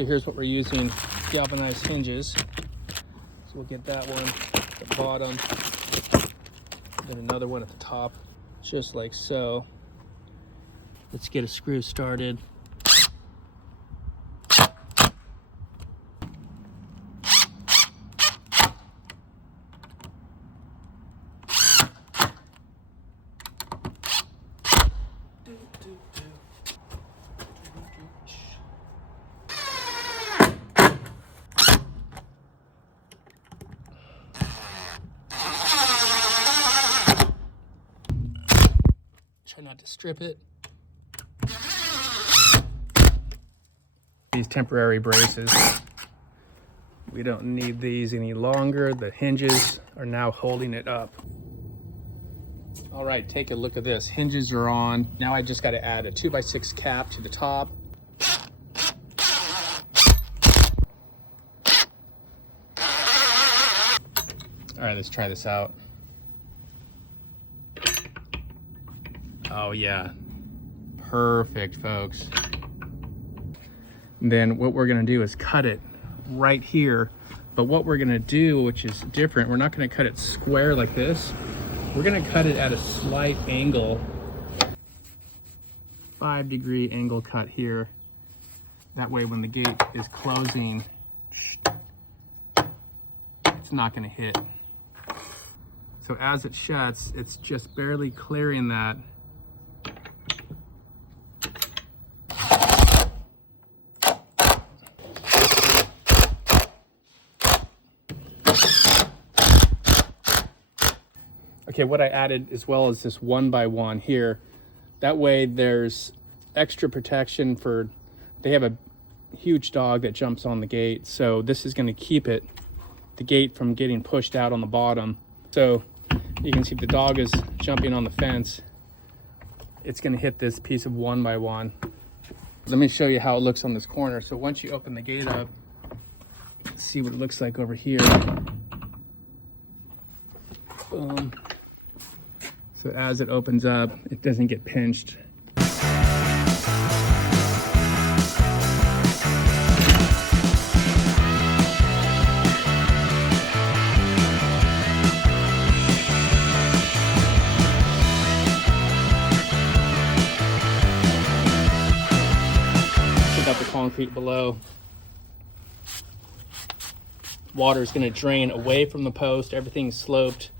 Okay, here's what we're using, galvanized hinges. So we'll get that one at the bottom, then another one at the top, just like so. Let's get a screw started. Try not to strip it. These temporary braces, we don't need these any longer. The hinges are now holding it up. All right, take a look at this. Hinges are on. Now I just got to add a 2x6 cap to the top. All right, let's try this out. Oh yeah, perfect, folks. Then what we're gonna do is cut it right here. But what we're gonna do, which is different, we're not gonna cut it square like this. We're gonna cut it at a slight angle. 5-degree angle cut here. That way when the gate is closing, it's not gonna hit. So as it shuts, it's just barely clearing that. Okay, what I added as well is this 1x1 here. That way there's extra protection for, they have a huge dog that jumps on the gate. So this is gonna keep the gate from getting pushed out on the bottom. So you can see the dog is jumping on the fence. It's gonna hit this piece of 1x1. Let me show you how it looks on this corner. So once you open the gate up, see what it looks like over here. Boom. So as it opens up, it doesn't get pinched. Check out the concrete below. Water is going to drain away from the post. Everything's sloped.